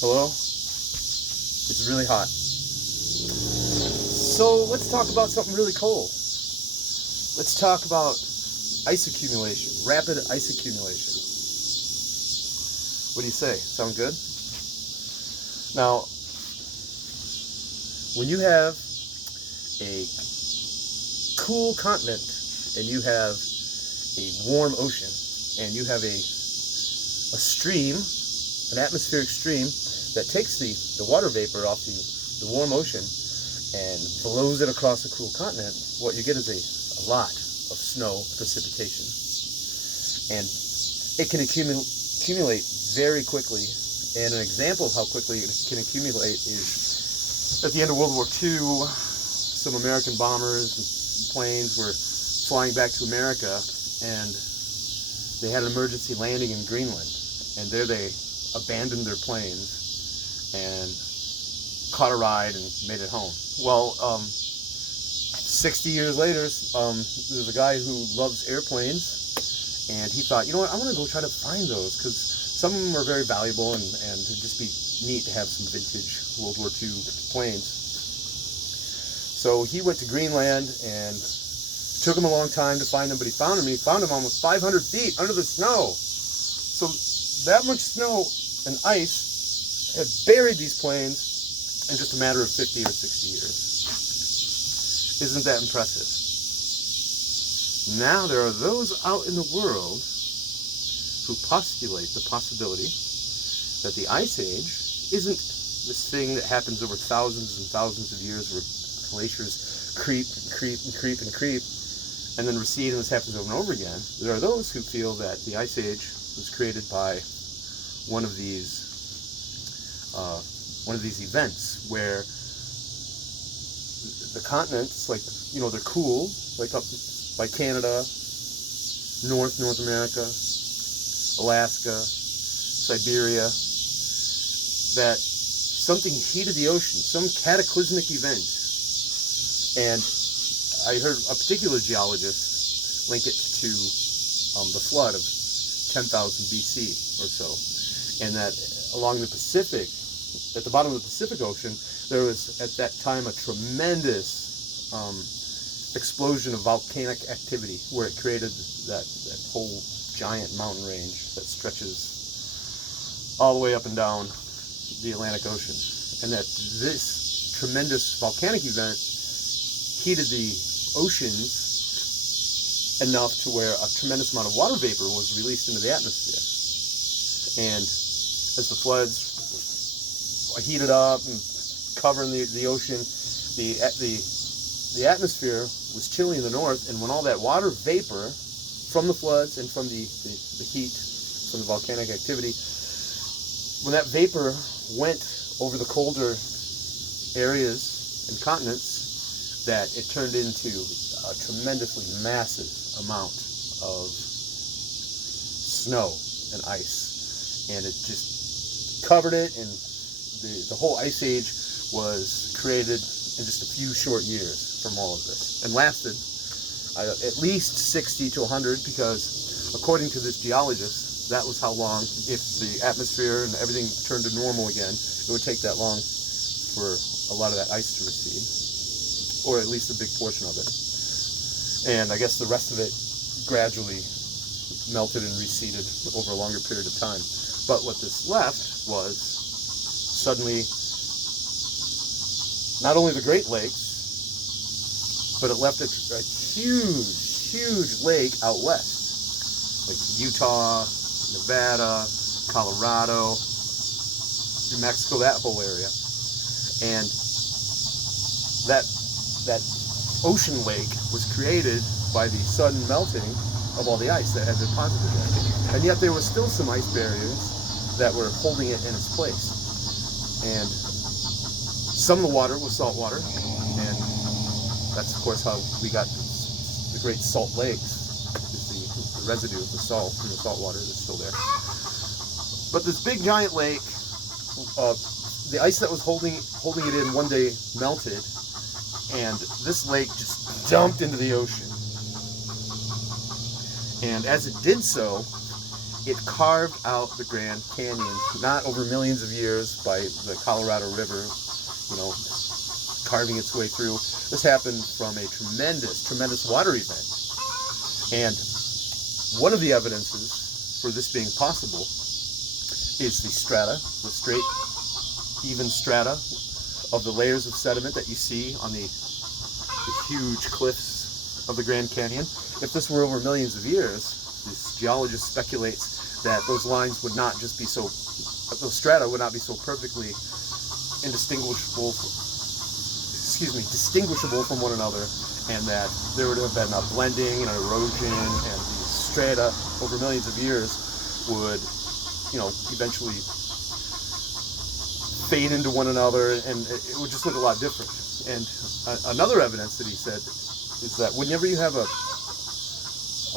Hello? It's really hot. So let's talk about something really cold. Let's talk about ice accumulation, rapid ice accumulation. What do you say? Sound good? Now, when you have a cool continent and you have a warm ocean and you have a stream, an atmospheric stream that takes the water vapor off the warm ocean and blows it across a cool continent, what you get is a lot of snow precipitation. And it can accumulate very quickly. And an example of how quickly it can accumulate is at the end of World War II, some American bombers and planes were flying back to America, and they had an emergency landing in Greenland. And there they abandoned their planes and caught a ride and made it home. Well, 60 years later, there's a guy who loves airplanes, and he thought, you know what, I want to go try to find those, because some of them are very valuable, and it'd just be neat to have some vintage World War II planes. So he went to Greenland, and it took him a long time to find them, but he found them, and he found them almost 500 feet under the snow. So that much snow and ice had buried these planes in just a matter of 50 or 60 years. Isn't that impressive? Now there are those out in the world who postulate the possibility that the Ice Age isn't this thing that happens over thousands and thousands of years where glaciers creep and creep and creep and creep and then recede, and this happens over and over again. There are those who feel that the Ice Age was created by one of these events where the continents, like, you know, they're cool, like up by Canada, North America, Alaska, Siberia, that something heated the ocean, some cataclysmic event. And I heard a particular geologist link it to the flood of 10,000 BC or so, and that along the Pacific, at the bottom of the Pacific Ocean, there was at that time a tremendous explosion of volcanic activity where it created that whole giant mountain range that stretches all the way up and down the Atlantic Ocean, and that this tremendous volcanic event heated the oceans enough to where a tremendous amount of water vapor was released into the atmosphere. And as the floods heated up and covering the ocean, the atmosphere was chilly in the north, and when all that water vapor from the floods and from the heat from the volcanic activity, when that vapor went over the colder areas and continents, that it turned into a tremendously massive amount of snow and ice, and it just covered it, and the whole Ice Age was created in just a few short years from all of this, and lasted at least 60 to 100, because according to this geologist, that was how long, if the atmosphere and everything turned to normal again, it would take that long for a lot of that ice to recede, or at least a big portion of it. And I guess the rest of it gradually melted and receded over a longer period of time. But what this left was suddenly not only the Great Lakes, but it left a huge lake out west, like Utah, Nevada, Colorado, New Mexico, that whole area. And that ocean lake was created by the sudden melting of all the ice that had deposited there. And yet there was still some ice barriers that were holding it in its place. And some of the water was salt water, and that's of course how we got the great salt lakes, is the residue of the salt from the salt water that's still there. But this big giant lake, the ice that was holding it in one day melted, and this lake just dumped into the ocean. And as it did so, it carved out the Grand Canyon, not over millions of years by the Colorado River, carving its way through. This happened from a tremendous water event. And one of the evidences for this being possible is the strata, the straight, even strata of the layers of sediment that you see on the huge cliffs of the Grand Canyon. If this were over millions of years, this geologist speculates that those lines would not just be those strata would not be so perfectly distinguishable from one another, and that there would have been a blending and an erosion, and these strata over millions of years would, eventually fade into one another, and it would just look a lot different. And another evidence that he said is that whenever you have a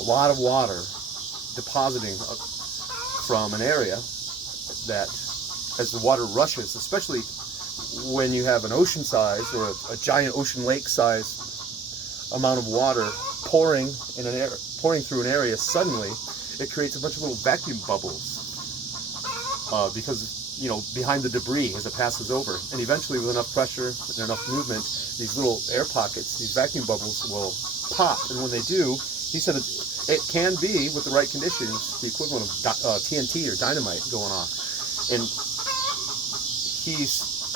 lot of water depositing from an area, that as the water rushes, especially when you have an ocean size or a giant ocean lake size amount of water pouring through an area, suddenly it creates a bunch of little vacuum bubbles because behind the debris as it passes over, and eventually with enough pressure and enough movement, these little air pockets, these vacuum bubbles will pop. And when they do, he said it can be, with the right conditions, the equivalent of TNT or dynamite going off. And he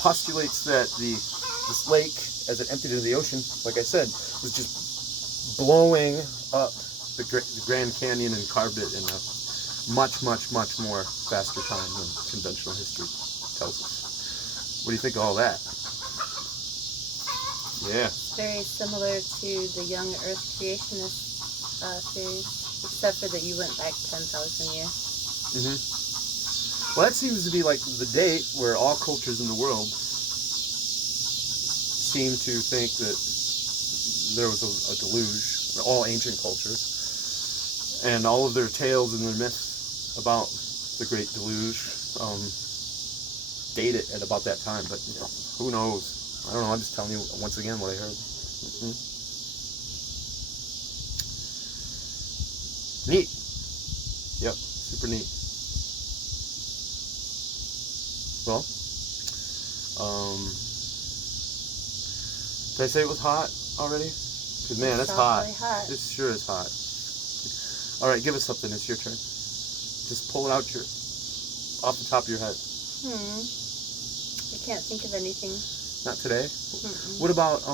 postulates that this lake, as it emptied into the ocean, like I said, was just blowing up the Grand Canyon and carved it in a much more faster time than conventional history tells us. What do you think of all that? Yeah. Very similar to the young Earth creationist theories, except for that you went back 10,000 years. Mm-hmm. Well, that seems to be like the date where all cultures in the world seem to think that there was a deluge, all ancient cultures, and all of their tales and their myths about the Great Deluge date it at about that time. But who knows? I don't know. I'm just telling you once again what I heard. Mm-hmm. Neat. Yep, super neat. Well, did I say it was hot already? Because man, it's hot. It sure is hot. All right, give us something. It's your turn. Just pull it out off the top of your head. I can't think of anything. Not today? Mm-mm. What about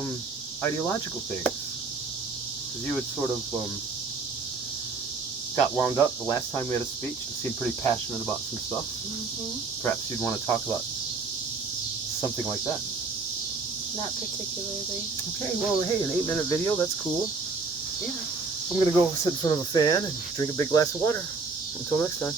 ideological things? Because you had sort of got wound up the last time we had a speech. You seemed pretty passionate about some stuff. Mm-hmm. Perhaps you'd want to talk about something like that. Not particularly. Okay, well, hey, an 8-minute video, that's cool. Yeah. I'm going to go sit in front of a fan and drink a big glass of water. Until next time.